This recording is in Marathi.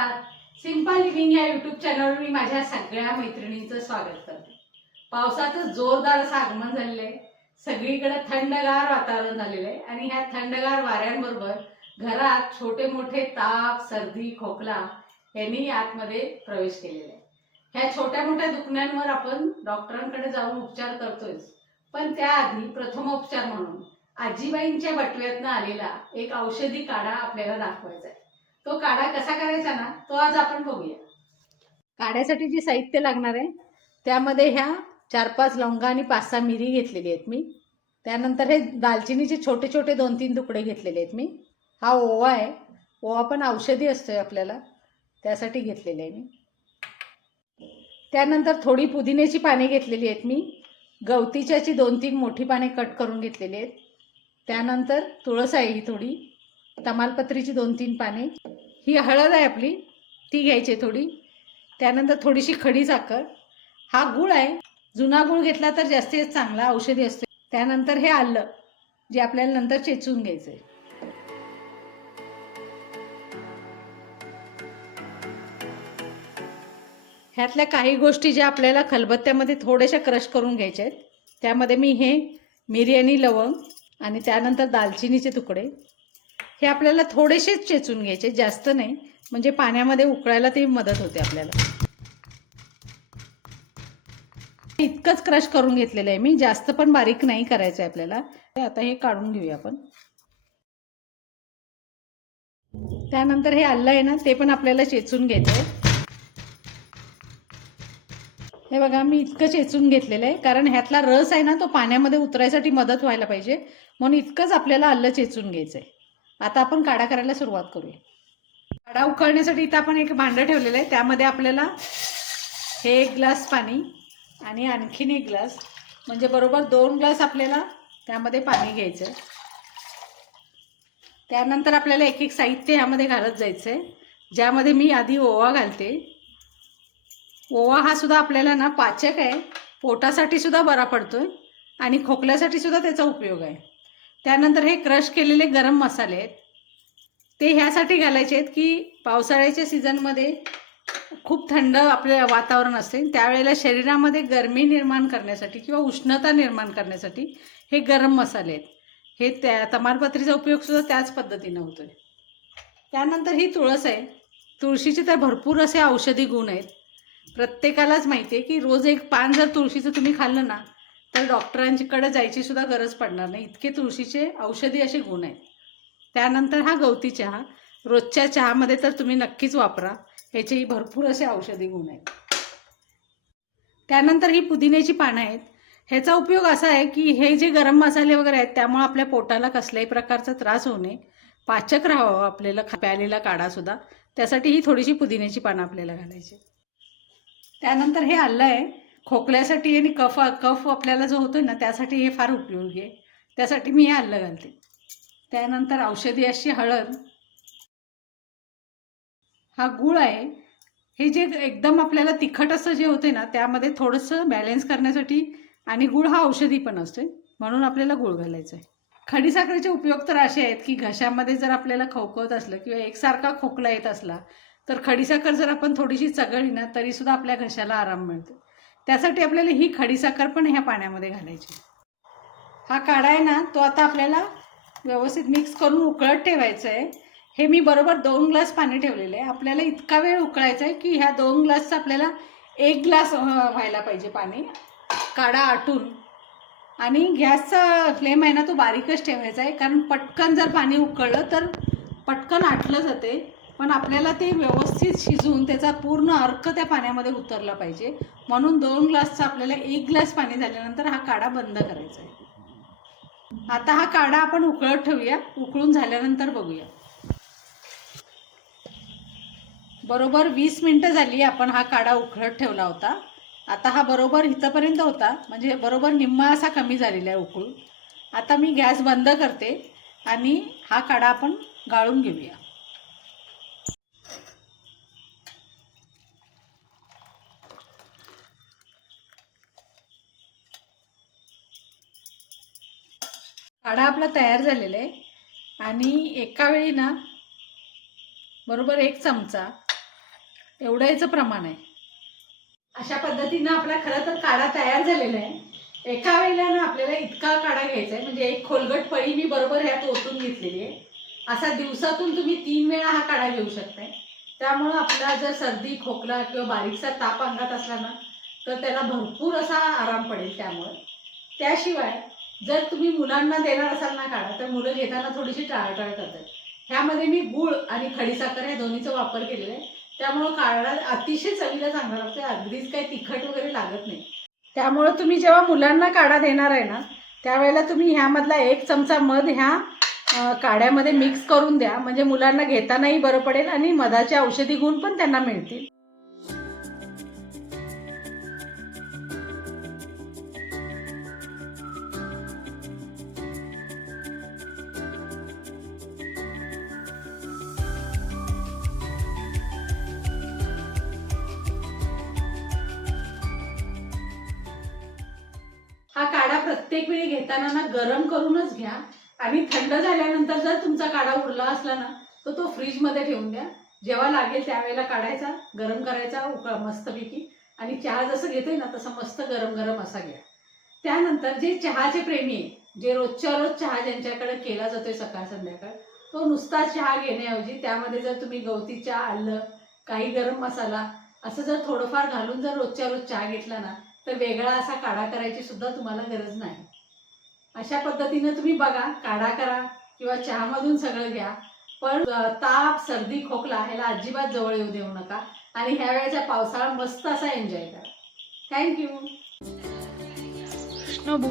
नमस्कार. सिंपल लिव्हिंग या युट्यूब चॅनलवर मी माझ्या सगळ्या मैत्रिणींचं स्वागत करते. पावसाचं जोरदार असं आगमन झालेलं आहे. सगळीकडे थंडगार वातावरण झालेलं आहे आणि ह्या थंडगार वाऱ्यांबरोबर घरात छोटे मोठे ताप सर्दी खोकला यांनी आतमध्ये प्रवेश केलेला आहे. ह्या छोट्या मोठ्या दुखण्यांवर आपण डॉक्टरांकडे जाऊन उपचार करतोय. पण त्याआधी प्रथमोपचार म्हणून आजीबाईंच्या बटव्यातनं आलेला एक औषधी काढा आपल्याला दाखवायचा आहे. तो काढा कसा करायचा ना तो आज आपण बघूया. काढ्यासाठी जे साहित्य लागणार आहे त्यामध्ये ह्या चार पाच लवंगा आणि पाच सहा मिरी घेतलेली आहेत मी. त्यानंतर हे दालचिनीचे छोटे छोटे दोन तीन तुकडे घेतलेले आहेत मी. हा ओवा आहे. ओवा पण औषधी असतोय आपल्याला. त्यासाठी घेतलेले आहे मी. त्यानंतर थोडी पुदिन्याची पाने घेतलेली आहेत मी. गवतीच्याची दोन तीन मोठी पाने कट करून घेतलेली आहेत. त्यानंतर तुळस आहे ही थोडी. तमालपत्रीची दोन तीन पाने. ही हळद आहे आपली ती घ्यायची थोडी. त्यानंतर थोडीशी खडी साखर. हा गूळ आहे. जुना गूळ घेतला तर जास्तीत चांगला औषधी असतो. त्यानंतर हे आलं जे आपल्याला नंतर चेचून घ्यायचं आहे ह्यातल्या काही गोष्टी ज्या आपल्याला खलबत्त्यामध्ये थोड्याशा क्रश करून घ्यायच्या आहेत. त्यामध्ये मी हे मिरी आणि लवंग आणि त्यानंतर दालचिनीचे तुकडे. हे आपल्याला थोडेसेच चेचून घ्यायचे जास्त नाही. म्हणजे पाण्यामध्ये उकळायला ते मदत होते आपल्याला. इतकंच क्रश करून घेतलेलं आहे मी. जास्त पण बारीक नाही करायचं आहे आपल्याला आता हे काढून घेऊया आपण. त्यानंतर हे आलं आहे ना ते पण आपल्याला चेचून घ्यायचं आहे हे बघा मी इतकं चेचून घेतलेलं आहे. कारण ह्यातला रस आहे ना तो पाण्यामध्ये उतरायसाठी मदत व्हायला पाहिजे. म्हणून इतकंच आपल्याला आलं चेचून घ्यायचं आहे आता आपण काढा करायला सुरुवात करूया. काढा उकळण्यासाठी इथं आपण एक भांडं ठेवलेलं आहे. त्यामध्ये आपल्याला हे एक ग्लास पाणी आणि आणखीन एक ग्लास म्हणजे बरोबर दोन ग्लास आपल्याला त्यामध्ये पाणी घ्यायचं आहे त्यानंतर आपल्याला एक एक साहित्य ह्यामध्ये घालत जायचं आहे ज्यामध्ये मी आधी ओवा घालते. ओवा हा सुद्धा आपल्याला ना पाचक आहे. पोटासाठी सुद्धा बरा पडतो आहे आणि खोकल्यासाठी सुद्धा त्याचा उपयोग आहे. त्यानंतर हे क्रश केलेले गरम मसाले आहेत. ते ह्यासाठी घालायचे आहेत की पावसाळ्याच्या सीझनमध्ये खूप थंड आपले वातावरण असते. त्यावेळेला शरीरामध्ये गरमी निर्माण करण्यासाठी किंवा उष्णता निर्माण करण्यासाठी हे गरम मसाले आहेत. हे त्या तमालपत्रीचा उपयोगसुद्धा त्याच पद्धतीनं होतो आहे त्यानंतर ही तुळस आहे. तुळशीचे तर भरपूर असे औषधी गुण आहेत. प्रत्येकालाच माहिती आहे की रोज एक पान जर तुळशीचं तुम्ही खाल्लं ना तर डॉक्टरांकडे जायची सुद्धा गरज पडणार नाही. इतके तुळशीचे औषधी असे गुण आहेत. त्यानंतर हा गवती चहा. रोजच्या चहामध्ये तर तुम्ही नक्कीच वापरा. ह्याचेही भरपूर असे औषधी गुण आहेत. त्यानंतर ही पुदिन्याची पानं आहेत. ह्याचा उपयोग असा आहे की हे जे गरम मसाले वगैरे आहेत त्यामुळे आपल्या पोटाला कसल्याही प्रकारचा त्रास होऊ नये. पाचक राहावं आपल्याला खा प्यालेला काढासुद्धा त्यासाठी ही थोडीशी पुदिन्याची पानं आपल्याला घालायची त्यानंतर हे आलं आहे. खोकल्यासाठी आणि कफ कफ आपल्याला जो होतो ना त्यासाठी हे फार उपयोगी आहे. त्यासाठी मी हे आलं घालते. त्यानंतर औषधी अशी हळद. हा गूळ आहे. हे जे एकदम आपल्याला तिखट असं जे होते ना त्यामध्ये थोडंसं बॅलेन्स करण्यासाठी आणि गूळ हा औषधी पण असतो म्हणून आपल्याला गूळ घालायचं आहे. खडीसाखरेचे उपयोग तर असे आहेत की घशामध्ये जर आपल्याला खवखवत असलं किंवा एकसारखा खोकला येत असला तर खडीसाखर जर आपण थोडीशी चघळली ना तरीसुद्धा आपल्या घशाला आराम मिळतो. त्यासाठी आपल्याला ही खडीसाखर पण ह्या पाण्यामध्ये घालायची. हा काढा आहे ना तो आता आपल्याला व्यवस्थित मिक्स करून उकळत ठेवायचं आहे हे मी बरोबर दोन ग्लास पाणी ठेवलेलं आहे. आपल्याला इतका वेळ उकळायचा आहे की ह्या दोन ग्लासचा आपल्याला एक ग्लास व्हायला पाहिजे पाणी. काढा आटून. आणि गॅसचा फ्लेम आहे ना तो बारीकच ठेवायचा आहे कारण पटकन जर पाणी उकळलं तर पटकन आटलं जाते पण आपल्याला ते व्यवस्थित शिजवून त्याचा पूर्ण अर्क त्या पाण्यामध्ये उतरला पाहिजे. म्हणून दोन ग्लासचा आपल्याला एक ग्लास पाणी झाल्यानंतर हा काढा बंद करायचा आहे. आता हा काढा आपण उकळत ठेवूया. उकळून झाल्यानंतर बघूया. बरोबर वीस मिनटं झाली आपण हा काढा उकळत ठेवला होता. आता हा बरोबर इथंपर्यंत होता. म्हणजे बरोबर निम्मा असा कमी झालेला आहे उकळून. आता मी गॅस बंद करते आणि हा काढा आपण गाळून घेऊया. काढा आपला तयार झालेला आहे. आणि एका वेळी ना बरोबर एक चमचा एवढं याचं प्रमाण आहे. अशा पद्धतीनं आपला खरं तर काढा तयार झालेला आहे. एका वेळेला ना आपल्याला इतका काढा घ्यायचा आहे. म्हणजे एक खोलगट पळी मी बरोबर ह्यात ओतून घेतलेली आहे. असा दिवसातून तुम्ही तीन वेळा हा काढा घेऊ शकताय. त्यामुळं आपला जर सर्दी खोकला किंवा बारीकसा ताप अंगात असला ना तर त्याला भरपूर असा आराम पडेल त्यामुळे. त्याशिवाय जर तुम्ही मुलांना देणार असाल ना काढा तर मुलं घेताना थोडीशी टाळाटाळ करतात. ह्यामध्ये मी गूळ आणि खडीसाखर या दोन्हीचा वापर केलेला आहे. त्यामुळं काढा अतिशय चवीला चांगला लागतो अगदीच काही तिखट वगैरे लागत नाही. त्यामुळं तुम्ही जेव्हा मुलांना काढा देणार आहे ना त्यावेळेला तुम्ही ह्यामधला एक चमचा मध ह्या काड्यामध्ये काढ्यामध्ये मिक्स करून द्या. म्हणजे मुलांना घेतानाही बरं पडेल आणि मधाचे औषधी गुण पण त्यांना मिळतील. प्रत्येक वेळी घेताना ना गरम करूनच घ्या. आणि थंड झाल्यानंतर जर तुमचा काढा उरला असला ना तर तो फ्रीजमध्ये ठेवून द्या. जेव्हा लागेल त्यावेळेला काढायचा गरम करायचा उकळ मस्तपैकी. आणि चहा जसं घेतोय ना तसं मस्त गरम गरम असा घ्या. त्यानंतर जे चहाचे प्रेमी आहे जे रोजच्या रोज चहा ज्यांच्याकडे केला जातोय सकाळ संध्याकाळ तो नुसता चहा घेण्याऐवजी त्यामध्ये जर तुम्ही गवती चहा आलं काही गरम मसाला असं जर थोडंफार घालून जर रोजच्या रोज चहा घेतला ना तर वेगळा असा काढा करायची सुद्धा तुम्हाला गरज नाही. अशा पद्धतीनं तुम्ही बघा काढा करा किंवा चहामधून सगळं घ्या. पण ताप सर्दी खोकला ह्याला अजिबात जवळ येऊ देऊ नका आणि ह्या वेळेचा पावसाळा मस्त असा एन्जॉय करा. थँक्यू नोबू